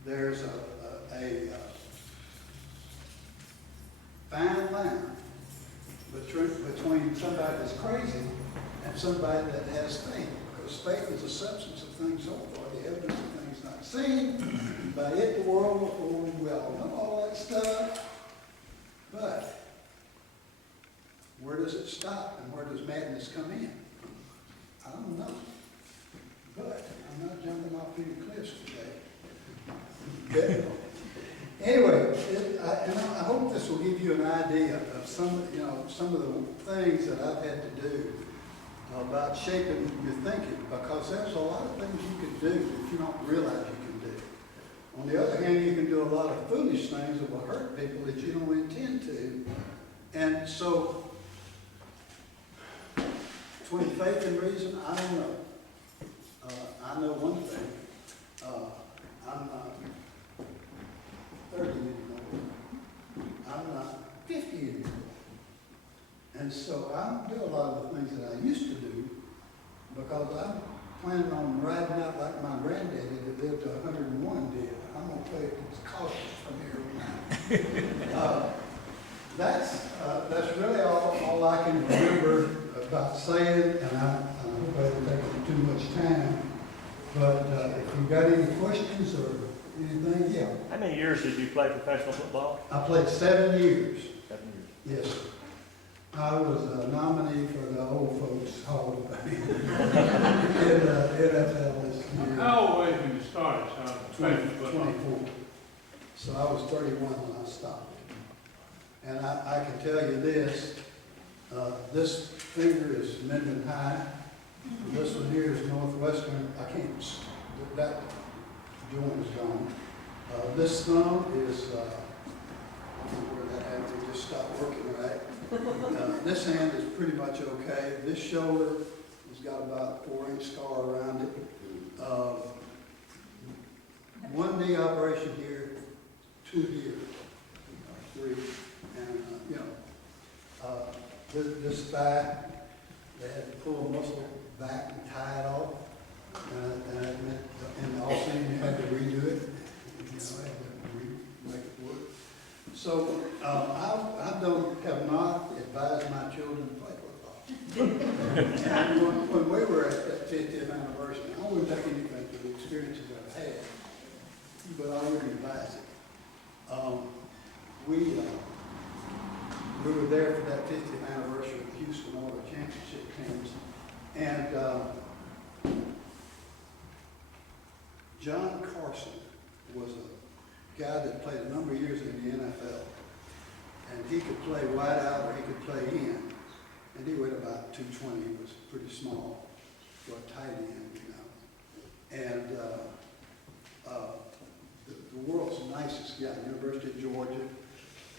There's a fine line between somebody that's crazy and somebody that has faith. Because faith is a substance of things hoped for, the evidence of things not seen. By it the world will fall. We all know all that stuff. But where does it stop and where does madness come in? I don't know. But I'm not jumping off any cliffs today. Anyway, I hope this will give you an idea of some of the things that I've had to do about shaping your thinking, because there's a lot of things you can do that you don't realize you can do. On the other hand, you can do a lot of foolish things that will hurt people that you don't intend to. And so, between faith and reason, I don't know. I know one thing, I'm not 30 anymore. I'm not 50 anymore. And so I do a lot of the things that I used to do because I'm planning on riding out like my granddaddy that lived to 101 did. I'm going to play it cautious from here on out. That's really all I can remember about saying, and I'm afraid to take too much time. But if you've got any questions or anything, yeah. How many years did you play professional football? I played 7 years. 7 years. Yes, sir. I was a nominee for the Old Folks Hall of Fame in NFL this year. How old were you when you started, Charlie? 24. So I was 31 when I stopped. And I can tell you this, this finger is Minden High. This one here is Northwestern. I can't, that joint is gone. This thumb is, I don't know where that happened, it just stopped working right. This hand is pretty much okay. This shoulder has got about a 4-inch scar around it. One knee operation here, 2 here, 3. And, this thigh, they had to pull a muscle back and tie it off. And also you had to redo it. They had to make it work. So I have not advised my children to play football. And when we were at that 50th anniversary, I wouldn't take anything for the experiences I've had, but I wouldn't advise it. We were there for that 50th anniversary of Houston, all the championship teams, and John Carson was a guy that played a number of years in the NFL, and he could play wide out or he could play in, and he weighed about 220. He was pretty small for a tight end, you know. And the world's nicest guy, University of Georgia,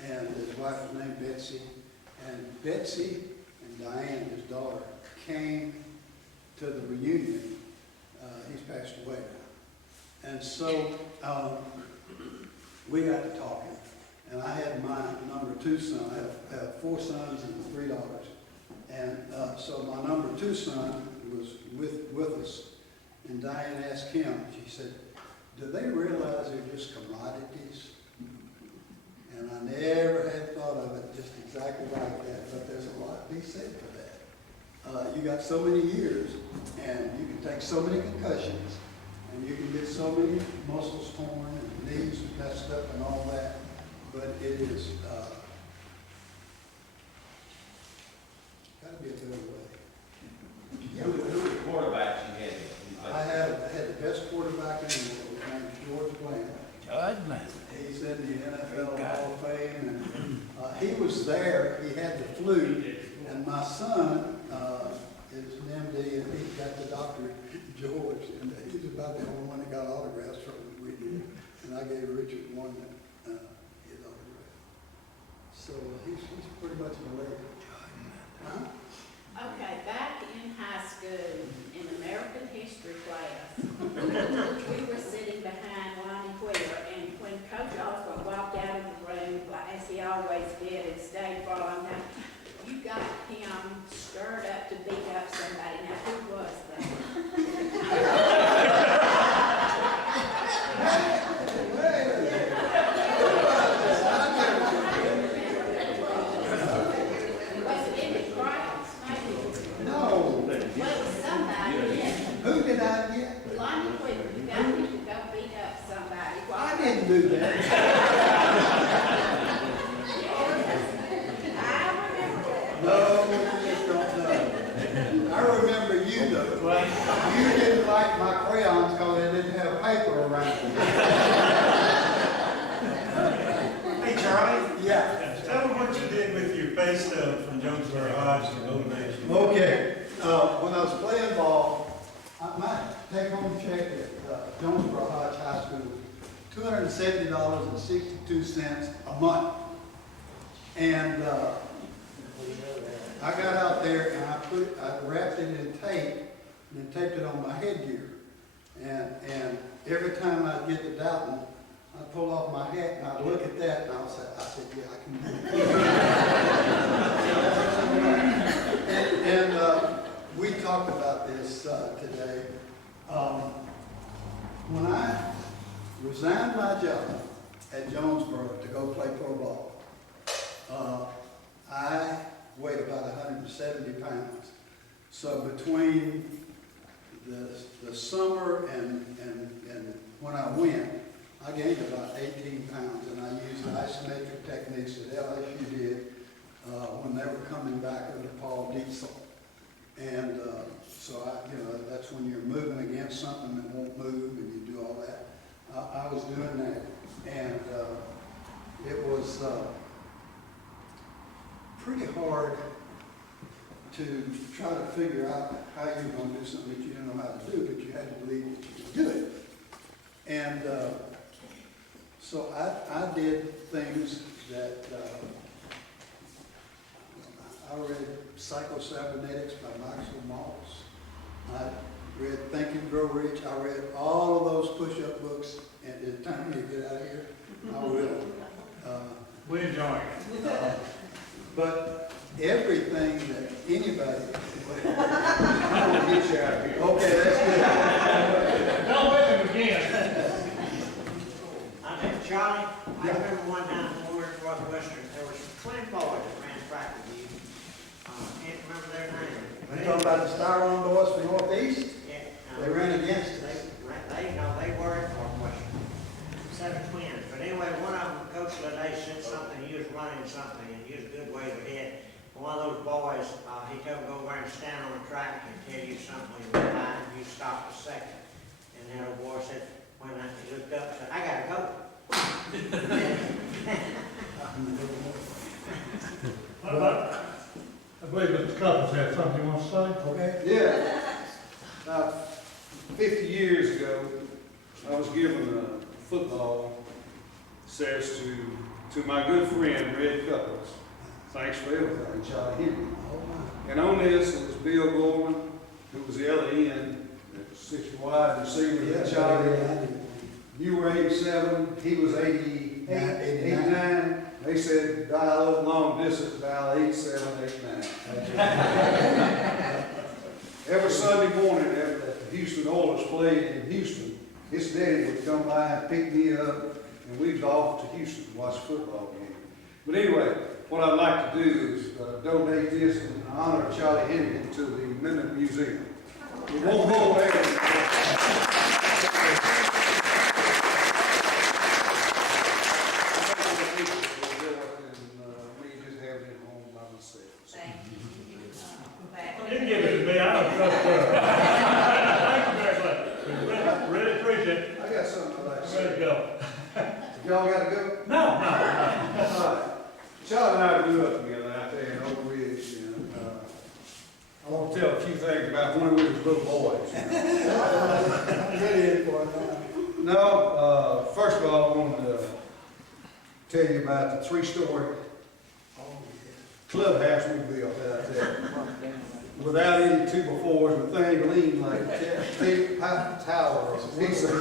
and his wife was named Betsy, and Betsy and Diane, his daughter, came to the reunion. He's passed away now. And so we got to talking, and I had my number 2 son. I have 4 sons and 3 daughters. And so my number 2 son was with us, and Diane asked him, she said, do they realize they're just commodities? And I never had thought of it just exactly like that, but there's a lot to be said for that. You got so many years, and you can take so many concussions, and you can get so many muscles torn and knees messed up and all that, but it is got to be a better way. Who were the quarterbacks you had? I had the best quarterback in the world. His name is George Bland. He's in the NFL Hall of Fame, and he was there. He had the flu, and my son is an MD, and he got the doctor, George, and he's about the only one that got autographs from him. We did, and I gave Richard one that his autograph. So he's pretty much a legend. Huh? Okay, back in high school, in American history class, we were sitting behind Lonnie Wheeler, and when Coach Oswald walked out of the room, as he always did, and stayed for a long time, you got him stirred up to beat up somebody. Now, who was that? Was it in the crowds, maybe? No. Well, it was somebody, yeah. Who did I get? Lonnie Wheeler, you got him to go beat up somebody. I didn't do that. I remember that. No, you just don't know. I remember you though. You didn't like my crayons because they didn't have paper around them. Hey, Charlie, Yeah. tell them what you did with your pay stub from Jonesboro High to donation. Okay. When I was playing ball, my take-home check at Jonesboro High School was $270.62 a month. And I got out there and I wrapped it in tape and then taped it on my headgear. And every time I'd get to Dalton, I'd pull off my hat and I'd look at that and I said, yeah, I can do it. and we talked about this today. When I resigned my job at Jonesboro to go play pro ball, I weighed about 170 pounds. So between the summer and when I went, I gained about 18 pounds, and I used the isometric techniques that LSU did when they were coming back under Paul Diesel. And so that's when you're moving against something that won't move, and you do all that. I was doing that, and it was pretty hard to try to figure out how you were going to do something that you didn't know how to do, but you had to believe that you could do it. And so I did things that I read Psycho-Cybernetics by Maxwell Maltz. I read Think and Grow Rich. I read all of those push-up books, and at the time you get out of here, I will. We enjoy it. But everything that anybody, I will get you out of here. okay, that's good. Don't let him again. I'm Charlie. I remember one time when we were at Northwestern, there were some twin boys that ran track with you. Can't remember their name. You talking about the Styron boys from Northeast? Yeah. They ran against us. They were at Northwestern. 7 twins. But anyway, one of them, Coach Lede, said something, he was running something, and he was a good ways ahead. One of those boys, he told him to go over and stand on the track and tell you something when you went by, and you stopped a second. And that old boy said, when he looked up, said, I gotta go. I believe Mr. Coppins had something he wants to say. Okay. Yeah. About 50 years ago, I was given a football says to my good friend, Red Couples. Thanks for everything, Charlie Hennigan. And on this is Bill Gorman, who was the LEN, the 60 wide receiver. Yeah, Charlie, yeah, you were 87, he was 88, 89. They said dial up long distance, dial 8789. Every Sunday morning after the Houston Oilers played in Houston, his daddy would come by and pick me up, and we'd go off to Houston to watch a football game. But anyway, what I'd like to do is donate this in honor of Charlie Hennigan to the Minden Museum. We won't go there. You can give it to me, I don't trust her. Thank you very much. Really appreciate it. I got something I'd like to say. Ready to go. Y'all got to go? No. All right. Charlie and I grew up together out there in Oak Ridge. I want to tell a few things about when we were little boys. No, first of all, I want to tell you about the 3-story clubhouse we built out there. Without any 2x4s, the thing leaned like a tower or a piece of.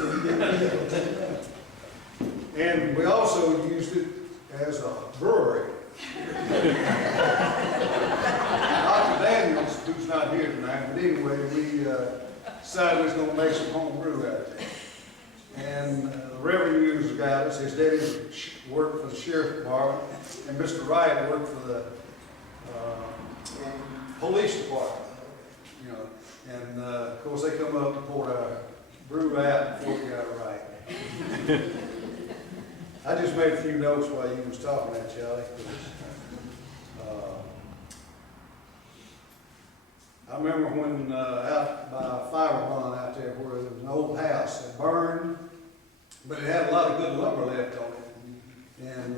And we also used it as a brewery. Dr. Daniels, who's not here tonight, but anyway, we decided we was going to make some home brew out there. And the Reverend Hughes got us. His daddy worked for the sheriff's department, and Mr. Wright worked for the police department. And of course they come up and poured our brew out before we got it right. I just made a few notes while you was talking that, Charlie. I remember when out by Firebond out there where there was an old house that burned, but it had a lot of good lumber left on it. And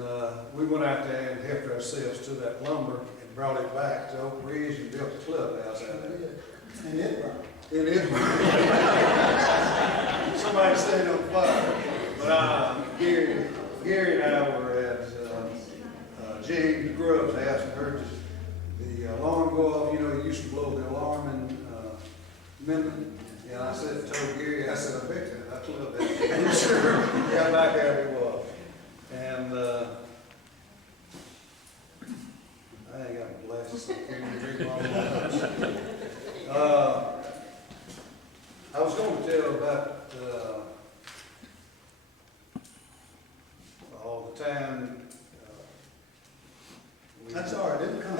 we went out there and helped ourselves to that lumber and brought it back to Oak Ridge and built a clubhouse out there. And it burned. It is. Somebody stayed on fire. But Gary and I were at James Grubb's house and heard the alarm go off. You know, he used to blow the alarm in Minden. And I said, told Gary, I said, I bet you, I love that. And sure, got back there he was. And, I ain't got glasses, so I can't read my own. I was going to tell about, all the time. That's all right, it'll come.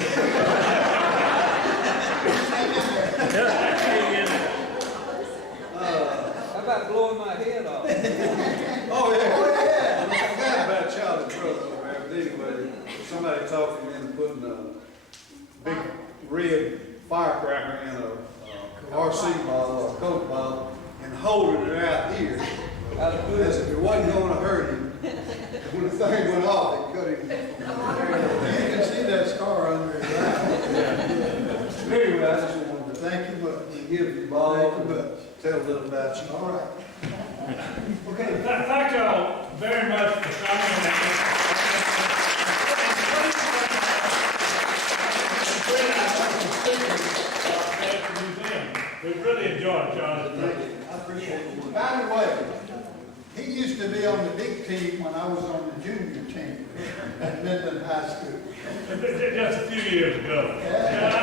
How about blowing my head off? Oh, yeah. I forgot about Charlie Brown over there, but anyway, somebody talked him into putting a big red firecracker in a RC bottle or a Coke bottle and holding it out here. As if it wasn't going to hurt him. When the thing went off, it cut him. You can see that scar under his eye. Anyway, I just wanted to Thank you much. give you, Bob, Thank you and much. tell a little about you. All right. Okay, thank y'all very much for coming. We really enjoyed Charlie's birthday. I appreciate it. By the way, he used to be on the big team when I was on the junior team at Minden High School. Just a few years ago. Yeah.